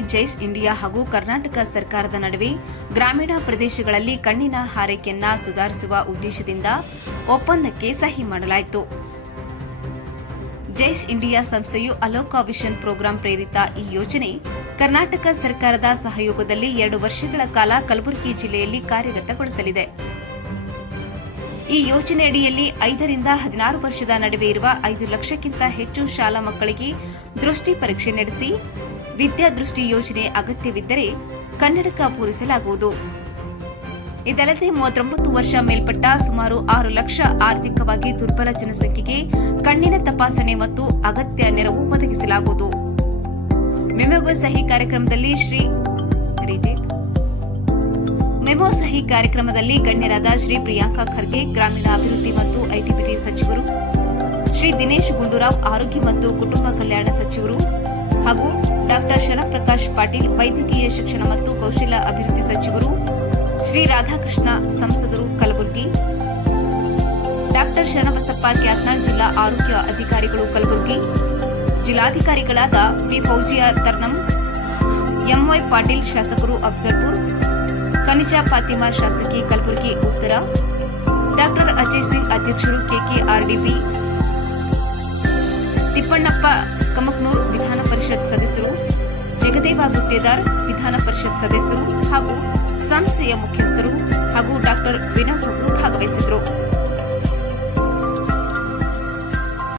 ಜೈಸ್ India ಹಾಗೂ ಕರ್ನಾಟಕ ಸರ್ಕಾರದ ನಡುವೆ ಗ್ರಾಮೀಣ ಪ್ರದೇಶಗಳಲ್ಲಿ ಕಣ್ಣಿನ ಹಾರೈಕೆಯನ್ನ ಸುಧಾರಿಸುವ ಉದ್ದೇಶದಿಂದ ಒಪ್ಪಂದಕ್ಕೆ ಸಹಿ ಮಾಡಲಾಯಿತು. ಜೈಸ್ ಇಂಡಿಯಾ ಸಂಸ್ಥೆಯು ಅಲೋಕ ವಿಷನ್ ಪ್ರೋಗ್ರಾಂ ಪ್ರೇರಿತ ಈ ಯೋಜನೆ ಕರ್ನಾಟಕ ಸರ್ಕಾರದ ಸಹಯೋಗದಲ್ಲಿ ಎರಡು ವರ್ಷಗಳ ಕಾಲ ಕಲಬುರಗಿ ಜಿಲ್ಲೆಯಲ್ಲಿ ಕಾರ್ಯಗತಗೊಳಿಸಲಿದೆ. ಈ ಯೋಜನೆಯಡಿಯಲ್ಲಿ ಐದರಿಂದ ಹದಿನಾರು ವರ್ಷದ ನಡುವೆ ಇರುವ ಐದು ಲಕ್ಷಕ್ಕಿಂತ ಹೆಚ್ಚು ಶಾಲಾ ಮಕ್ಕಳಿಗೆ ದೃಷ್ಟಿ ಪರೀಕ್ಷೆ ನಡೆಸಿ ವಿದ್ಯಾದೃಷ್ಟಿ ಯೋಜನೆ ಅಗತ್ಯವಿದ್ದರೆ ಕನ್ನಡಕ ಪೂರೈಸಲಾಗುವುದು. ಇದಲ್ಲದೆ ಮೂವತ್ತೊಂಬತ್ತು ವರ್ಷ ಮೇಲ್ಪಟ್ಟ ಸುಮಾರು ಆರು ಲಕ್ಷ ಆರ್ಥಿಕವಾಗಿ ದುರ್ಬಲ ಜನಸಂಖ್ಯೆಗೆ ಕಣ್ಣಿನ ತಪಾಸಣೆ ಮತ್ತು ಅಗತ್ಯ ನೆರವು ಒದಗಿಸಲಾಗುವುದು. ಮೆಮೊಗೆ ಸಹಿ ಕಾರ್ಯಕ್ರಮದಲ್ಲಿ ಶ್ರೀ ಮೆಮೊ ಸಹಿ ಕಾರ್ಯಕ್ರಮದಲ್ಲಿ ಗಣ್ಯರಾದ ಶ್ರೀ ಪ್ರಿಯಾಂಕಾ ಖರ್ಗೆ ಗ್ರಾಮೀಣಾಭಿವೃದ್ಧಿ ಮತ್ತು ಐಟಿಬಿಟಿ ಸಚಿವರು, ಶ್ರೀ ದಿನೇಶ್ ಗುಂಡೂರಾವ್ ಆರೋಗ್ಯ ಮತ್ತು ಕುಟುಂಬ ಕಲ್ಯಾಣ ಸಚಿವರು ಹಾಗೂ ಡಾಕ್ಟರ್ ಶರಪ್ರಕಾಶ್ ಪಾಟೀಲ್, ವೈದ್ಯಕೀಯ ಶಿಕ್ಷಣ ಮತ್ತು ಕೌಶಲ್ಯ ಅಭಿವೃದ್ಧಿ ಸಚಿವರು ಶ್ರೀ ರಾಧಾಕೃಷ್ಣ ಸಂಸದರು ಕಲಬುರಗಿ, ಡಾಕ್ಟರ್ ಶರಣಬಸಪ್ಪ ಕ್ಯಾತ್ನಾಳ್ ಜಿಲ್ಲಾ ಆರೋಗ್ಯ ಅಧಿಕಾರಿಗಳು Kalaburagi, ಜಿಲ್ಲಾಧಿಕಾರಿಗಳಾದ P Fouziya Tarannum, M Y Patil ಶಾಸಕರು ಅಫ್ಜಲ್ಪುರ್ ಕನಿಜಾ ಫಾತಿಮಾ ಶಾಸಕಿ ಕಲಬುರಗಿ ಉತ್ತರ, ಡಾಕ್ಟರ್ ಅಜಯ್ ಸಿಂಗ್ ಅಧ್ಯಕ್ಷರು ಕೆಕೆಆರ್ಡಿಬಿ ತಿಪ್ಪಣ್ಣಪ್ಪ ಕಮಕ್ನೂರ್ ವಿಧಾನ ಪರಿಷತ್ ಸದಸ್ಯರು, ಜಗದೇವ ಗುತ್ತೇದಾರ್ ವಿಧಾನ ಪರಿಷತ್ ಸದಸ್ಯರು ಹಾಗೂ ಸಂಸ್ಥೆಯ ಮುಖ್ಯಸ್ಥರು ಹಾಗೂ ಡಾಕ್ಟರ್ ವಿನೋದ್ ಭಾಗವಹಿಸಿದರು